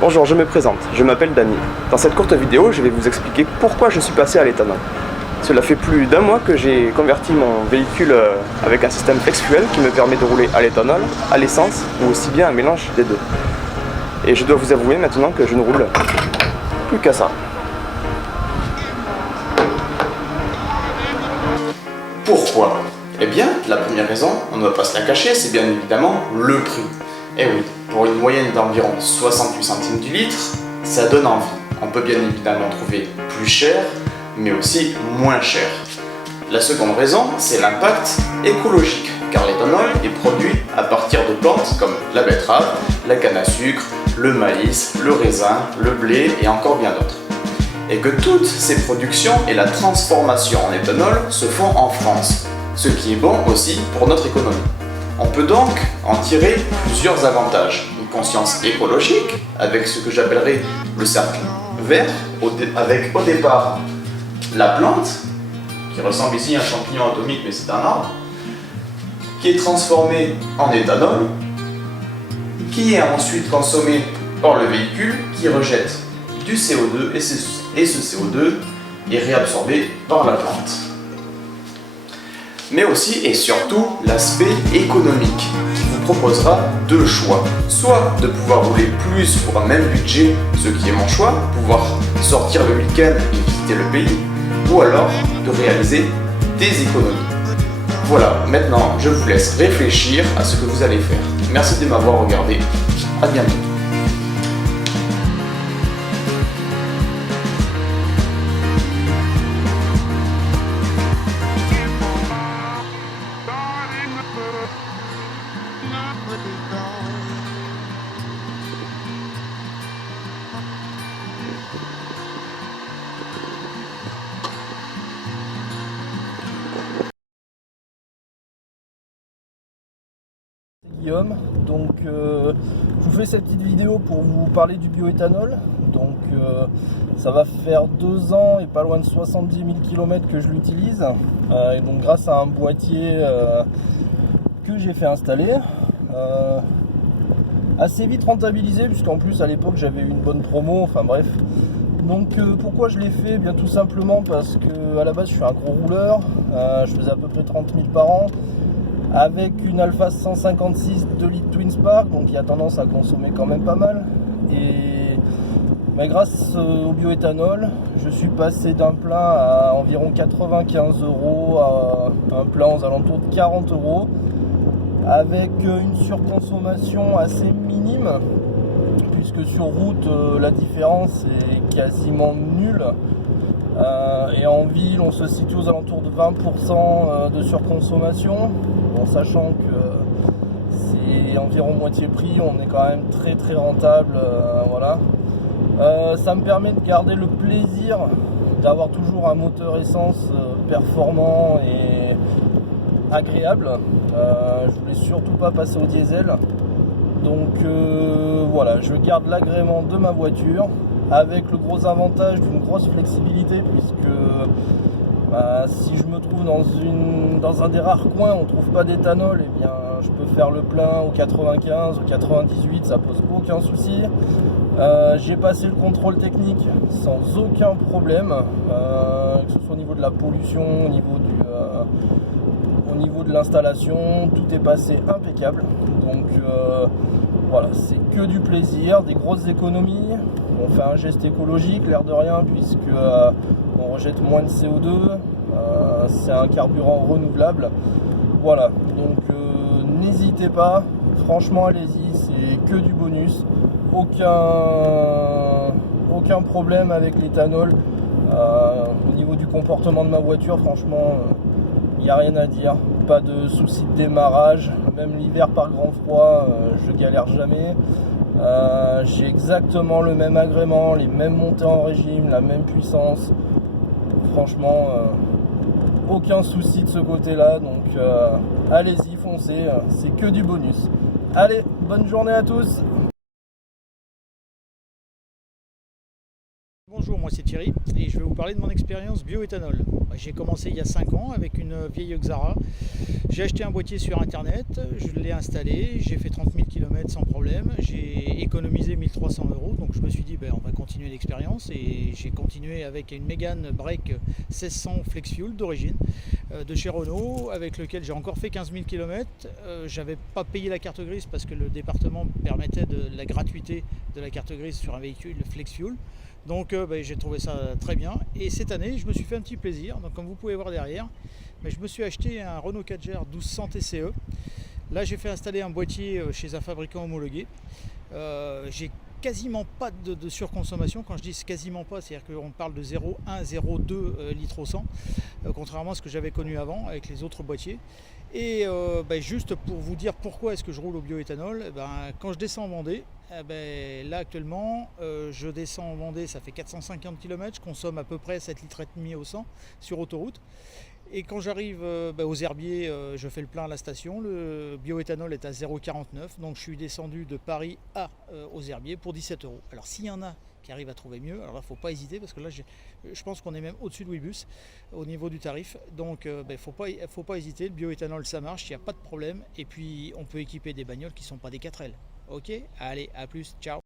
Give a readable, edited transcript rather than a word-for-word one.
Bonjour, je me présente, je m'appelle Dany. Dans cette courte vidéo, je vais vous expliquer pourquoi je suis passé à l'éthanol. Cela fait plus d'un mois que j'ai converti mon véhicule avec un système flex-fuel qui me permet de rouler à l'éthanol, à l'essence ou aussi bien un mélange des deux. Et je dois vous avouer maintenant que je ne roule plus qu'à ça. Pourquoi? Eh bien, la première raison, on ne va pas se la cacher, c'est bien évidemment le prix. Eh oui, pour une moyenne d'environ 68 centimes du litre, ça donne envie. On peut bien évidemment trouver plus cher, mais aussi moins cher. La seconde raison, c'est l'impact écologique, car l'éthanol est produit à partir de plantes comme la betterave, la canne à sucre, le maïs, le raisin, le blé et encore bien d'autres. Et que toutes ces productions et la transformation en éthanol se font en France, ce qui est bon aussi pour notre économie. On peut donc en tirer plusieurs avantages. Une conscience écologique, avec ce que j'appellerais le cercle vert, avec au départ la plante, qui ressemble ici à un champignon atomique mais c'est un arbre, qui est transformée en éthanol, qui est ensuite consommé par le véhicule, qui rejette du CO2 et ce CO2 est réabsorbé par la plante. Mais aussi et surtout l'aspect économique qui vous proposera deux choix. Soit de pouvoir rouler plus pour un même budget, ce qui est mon choix, pouvoir sortir le week-end et visiter le pays, ou alors de réaliser des économies. Voilà, maintenant je vous laisse réfléchir à ce que vous allez faire. Merci de m'avoir regardé, à bientôt. Guillaume, donc je vous fais cette petite vidéo pour vous parler du bioéthanol. Donc ça va faire 2 ans et pas loin de 70 000 km que je l'utilise, et donc grâce à un boîtier que j'ai fait installer, assez vite rentabilisé, puisqu'en plus à l'époque j'avais eu une bonne promo, enfin bref. Donc pourquoi je l'ai fait? Eh bien tout simplement parce que à la base je suis un gros rouleur, je faisais à peu près 30 000 par an, avec une Alfa 156 2 litres Twin Spark, donc il a tendance à consommer quand même pas mal. Et mais grâce au bioéthanol, je suis passé d'un plein à environ 95 € à un plein aux alentours de 40 €, avec une surconsommation assez minime, puisque sur route la différence est quasiment nulle. Et en ville on se situe aux alentours de 20% de surconsommation, en sachant que c'est environ moitié prix, on est quand même très rentable, voilà. Ça me permet de garder le plaisir d'avoir toujours un moteur essence performant et agréable. Je voulais surtout pas passer au diesel, donc voilà, je garde l'agrément de ma voiture, avec le gros avantage d'une grosse flexibilité, puisque si je me trouve dans un des rares coins où on ne trouve pas d'éthanol, eh bien je peux faire le plein au 95, au 98, ça pose aucun souci. J'ai passé le contrôle technique sans aucun problème, que ce soit au niveau de la pollution, au niveau de l'installation, tout est passé impeccable. Donc voilà, c'est que du plaisir, des grosses économies. On fait un geste écologique, l'air de rien, puisque on rejette moins de CO2. C'est un carburant renouvelable. Voilà, donc n'hésitez pas, franchement allez-y, c'est que du bonus. Aucun problème avec l'éthanol. Au niveau du comportement de ma voiture, franchement, il n'y a rien à dire. Pas de soucis de démarrage, même l'hiver par grand froid, je galère jamais. J'ai exactement le même agrément, les mêmes montées en régime, la même puissance. Franchement, aucun souci de ce côté-là. Donc allez-y, foncez, c'est que du bonus. Allez, bonne journée à tous. bonjour, moi c'est Thierry et je vais vous parler de mon expérience bioéthanol. J'ai commencé il y a 5 ans avec une vieille Xara. J'ai acheté un boîtier sur internet, je l'ai installé, j'ai fait 30 000 km sans problème, j'ai économisé 1300 €, donc je me suis dit on va continuer l'expérience et j'ai continué avec une Mégane Break 1600 Flex Fuel d'origine de chez Renault, avec lequel j'ai encore fait 15 000 km. J'avais pas payé la carte grise parce que le département permettait de la gratuité de la carte grise sur un véhicule Flex Fuel. Donc j'ai trouvé ça très bien. Et cette année, je me suis fait un petit plaisir. Donc comme vous pouvez voir derrière, je me suis acheté un Renault 4GR 1200 TCE. Là, j'ai fait installer un boîtier chez un fabricant homologué. J'ai quasiment pas de surconsommation. Quand je dis quasiment pas, c'est-à-dire qu'on parle de 0,1, 0,2 litres au 100, contrairement à ce que j'avais connu avant avec les autres boîtiers. Et juste pour vous dire pourquoi est-ce que je roule au bioéthanol, quand je descends en Vendée, là actuellement je descends en Vendée, ça fait 450 km, je consomme à peu près 7,5 litres au 100 sur autoroute. Et quand j'arrive aux Herbiers, je fais le plein à la station, le bioéthanol est à 0,49, donc je suis descendu de Paris aux Herbiers pour 17 €. Alors s'il y en a qui arrivent à trouver mieux, alors là faut pas hésiter parce que là je pense qu'on est même au-dessus de Ouibus au niveau du tarif, donc faut pas hésiter, le bioéthanol ça marche, il n'y a pas de problème, et puis on peut équiper des bagnoles qui ne sont pas des 4L. Ok, allez, à plus, ciao.